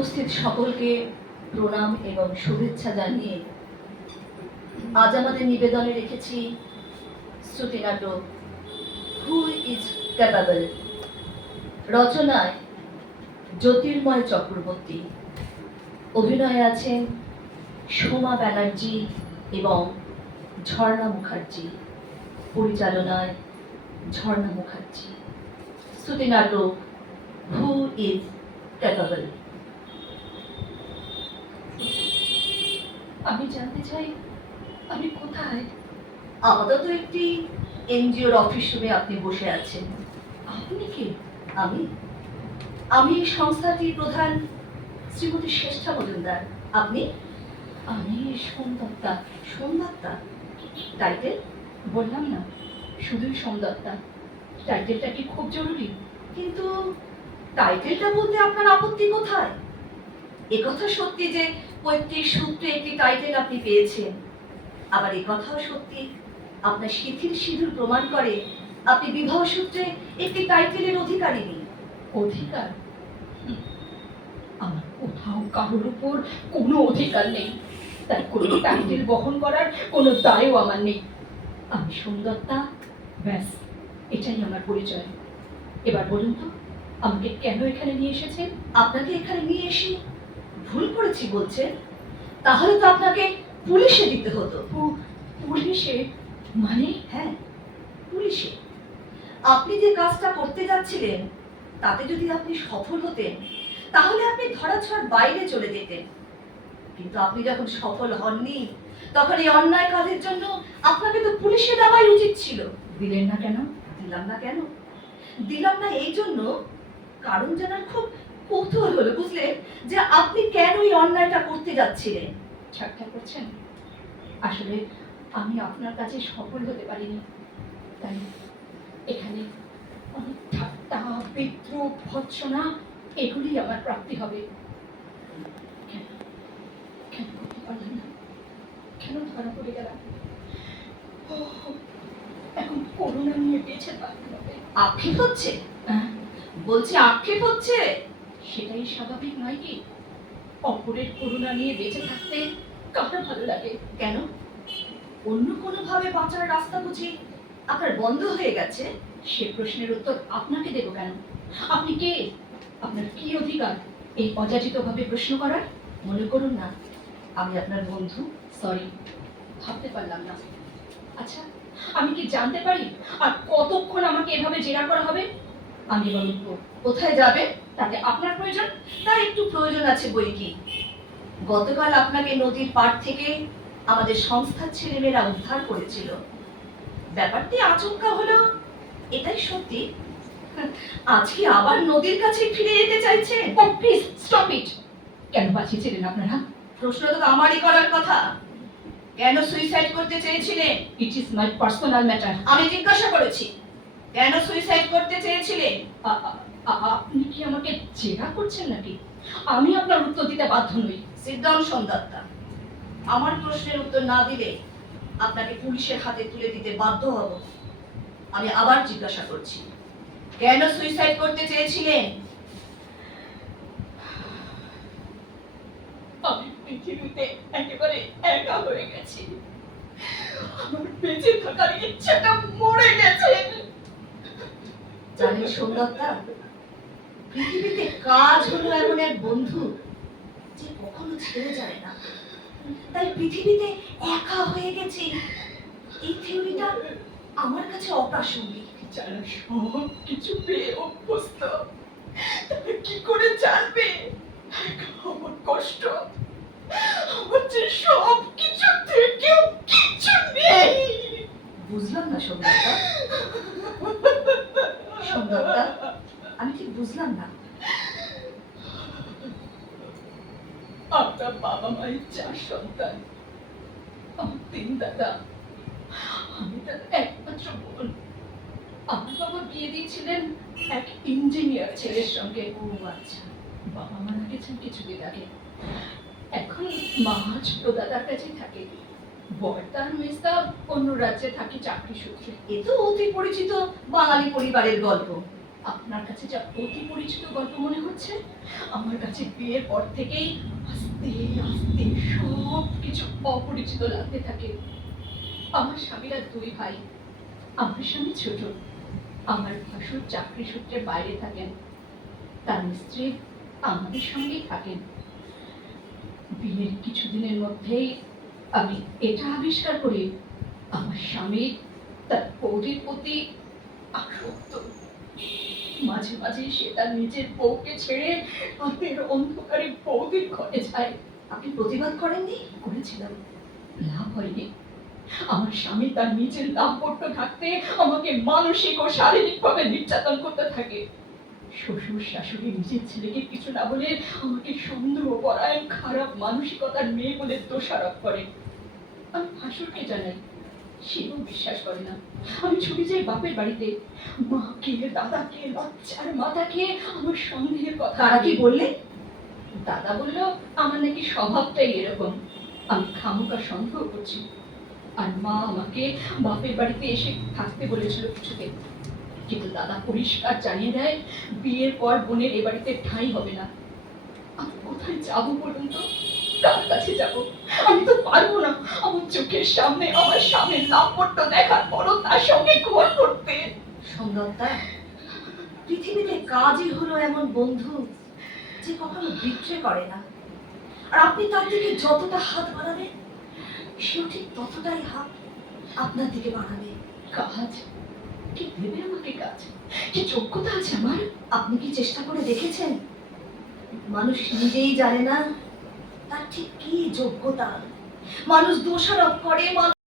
উপস্থিত সকলকে প্রণাম এবং শুভেচ্ছা জানিয়ে আজ আমাদের নিবেদনে রেখেছি শ্রুতি নাটক হু ইজ ক্যাপাবল, রচনায় জ্যোতির্ময় চক্রবর্তী, অভিনয়ে আছেন সোমা ব্যানার্জি এবং ঝর্ণা মুখার্জি, পরিচালনায় ঝর্ণা মুখার্জি। শ্রুতি নাটক হু ইজ ক্যাপাবল। আমি জানতে চাই আমি কোথায়? আপাতত একটি এনজিওর অফিস রুমে আপনি বসে আছেন। আপনি কে? আমি আমি এই সংস্থাটির প্রধান শ্রীমতী শ্রেষ্ঠা মজুমদার। আপনি? আমি সোমদত্তা। সোমদত্তা? টাইটেল? বললাম না, শুধুই সোমদত্তা। টাইটেলটা কি খুব জরুরি? কিন্তু টাইটেলটা বলতে আপনার আপত্তি কোথায়? একথা সত্যি যে পৈতৃক সূত্রে একটি টাইটেল আপনি পেয়েছেন, আবার একথাও সত্যি আপনার শিথিল সিঁদুর প্রমাণ করে আপনি বিবাহ সূত্রে একটি টাইটেলের অধিকারিণী। অধিকার? আমার কোথাও কারোর উপর কোনো অধিকার নেই, তাই কোনো টাইটেল বহন করার কোনো দায়ও আমার নেই। আমি সোমদত্তা, ব্যাস, এটাই আমার পরিচয়। এবার বলুন তো, আমাকে কেন এখানে নিয়ে এসেছেন? আপনাকে এখানে নিয়ে এসে ভুল করেছি বলছেন? তাহলে তো আপনাকে পুলিশে দিতে হতো। পুলিশে? মানে? হ্যাঁ, পুলিশে। আপনি যে কাজটা করতে যাচ্ছিলেন তাতে যদি আপনি সফল হতেন তাহলে আপনি ধরাছোঁয়ার বাইরে চলে যেতেন, কিন্তু আপনি যখন সফল হননি তখন এই অন্যায় কাজের জন্য আপনাকে তো পুলিশে দেওয়াই উচিত ছিল। দিলেন না কেন? দিলাম না এই জন্য কারণ জানার খুব কৌতূহল হলো, বুঝলেন, যে আপনি কেন এই অন্যায়টা করতে যাচ্ছিলেন। ঠাট্টা করছেন? আসলে আমি আপনার কাছে সফল হতে পারিনি, তাই এখানে অনেক ঠাট্টা, বিদ্রুপ, ভৎসনা এগুলি আমার প্রাপ্তি হবে। কেন করতে পারলাম না? কেন ধরা পড়ে গেলাম? এখন করোনা নিয়ে বেঁচে থাকতে হবে। আক্ষেপ হচ্ছে? বলছি আক্ষেপ হচ্ছে? সেটাই স্বাভাবিক নয় কি? অপরের করোনা নিয়ে বেঁচে থাকতে কার ভালো লাগে? কেন? অন্য কোনোভাবে বাঁচার রাস্তা বুঝি আপনার বন্ধ হয়ে গেছে? সে প্রশ্নের উত্তর আপনাকে দেব কেন? আপনি কে? আপনার কি অধিকার এই অযাচিতভাবে প্রশ্ন করার? মনে করুন না আমি আপনার বন্ধু। সরি, ভাবতে পারলাম না। আচ্ছা, আমি কি জানতে পারি আর কতক্ষণ আমাকে এভাবে জেরা করা হবে? আমি বলব কোথায় যাবে তাতে আপনার প্রয়োজন? তার একটু প্রয়োজন আছে বই কি। গতকাল আপনাকে নদীর পাড় থেকে আমাদের সংস্থার ছেলেমেয়েরা উদ্ধার করেছিল। ব্যাপারটি আচমকা হলো, এটাই সত্যি। আজকে আবার নদীর কাছে ফিরে যেতে চাইছে? ও প্লিজ স্টপ ইট। কেন বাঁচিয়েছিলেন আপনারা? প্রশ্ন তো আমারই করার কথা। কেন সুইসাইড করতে চেয়েছিলেন? It is my personal matter. আমি জিজ্ঞাসা করেছি কেন সুইসাইড করতে চেয়েছিলেন? আপনি কি আমাকে জেরা করছেন নাকি? আমি আপনার উত্তর দিতে বাধ্য নই। Sit down Somdatta. আমার প্রশ্নের উত্তর না দিলে আপনাকে পুলিশের হাতে তুলে দিতে বাধ্য হব। আমি আবার জিজ্ঞাসা করছি, কেন সুইসাইড করতে চেয়েছিলেন? আমি পৃথিবীতে একেবারে একা হয়ে গেছি। আমার বেঁচে থাকার ইচ্ছাটা মরে গেছে। জানেন সোমদত্তা, পৃথিবীতে কাজ হলো এমন এক বন্ধু যে কখনো ছেড়ে যায় না। তাই পৃথিবীতে একা হয়ে গেছি এই থিওরিটা আমার কাছে অপ্রাসঙ্গিক। যারা সব কিছু পেয়ে অভ্যস্ত তারা কি করে জানবে আমার কষ্ট? আমার যে সব কিছু থেকেও কিছু নেই। বুঝলাম না সোমদত্তা। সোমদত্তা, আমি ঠিক বুঝলাম না। আপনার বাবা মায়ের 4 সন্তান, আমার 3 দাদা, আমি তার একমাত্র বোন। আমার বাবা বিয়ে দিয়েছিলেন এক ইঞ্জিনিয়ার ছেলের সঙ্গে। ও আচ্ছা, বাবা মারা গেছেন কিছুদিন আগে। এখন মা ছোট দাদার কাছে থাকে। বর্তার মেজদা অন্য রাজ্যে থাকে চাকরি সূত্রে। এ তো অতি পরিচিত বাঙালি পরিবারের গল্প। আপনার কাছে যা অতি পরিচিত গল্প মনে হচ্ছে, আমার কাছে বিয়ের পর থেকেই আস্তে আস্তে সব কিছু অপরিচিত লাগতে থাকে। আমার স্বামীরা দুই ভাই, আমার স্বামী ছোট। আমার ভাসুর চাকরি সূত্রে বাইরে থাকেন, তার স্ত্রী আমাদের সঙ্গেই থাকেন। বিয়ের কিছুদিনের মধ্যেই আমি এটা আবিষ্কার করি, আমার স্বামী তার বউটির প্রতি আসক্ত। মাঝে মাঝে সে তার নিজের বউকে ছেড়ে রাতের অন্ধকারে বউদির ঘরে যায়। আপনি প্রতিবাদ করেননি? করেছিলাম, লাভ হয়নি। আমার স্বামী তার নিজের দাম্পত্য থাকতে আমাকে মানসিক ও শারীরিক ভাবে নির্যাতন করতে থাকে। শ্বশুর শাশুড়ি নিজের ছেলেকে কিছু না বলে আমাকে সন্দেহ পরায়ণ খারাপ মানসিকতার মেয়ে বলে দোষারোপ করে। আমি ভাসুরকে জানাই, সেও বিশ্বাস করে না। আমি ছুটে যাই বাপের বাড়িতে, মাকে দাদাকে লজ্জার মাথাকে আমার সন্দেহের কথা। তারা কি বললে? দাদা বলল আমার নাকি স্বভাবটাই এরকম, আমি খামোকা সন্দেহ করছি। আর মা আমাকে বাপের বাড়িতে এসে থাকতে বলেছিল কিছুদিন, কিন্তু দাদা পরিষ্কার জানিয়ে দেয় বিয়ের পর বোনের এ বাড়িতে ঠাঁই হবে না। আমি কোথায় যাব বলুন তো, কার কাছে যাব? আমি তো পারবো না আমার চোখের সামনে আমার স্বামীর দাম্পত্য দেখার পরও তার সঙ্গে ঘর করতে। সুন্দরতা, পৃথিবীতে কাজই হলো এমন বন্ধু যে কখনো বিট্রে করে না। আর আপনি তার দিকে যতটা হাত বাড়াবেন, সেও ঠিক ততটাই হাত আপনার দিকে বাড়াবে। কাজ? কি দেবে আমাকে কাজ? কি যোগ্যতা আছে আমার? আপনি কি চেষ্টা করে দেখেছেন? মানুষ নিজেই জানে না তার ঠিক কি যোগ্যতা। মানুষ দোষারোপ করে,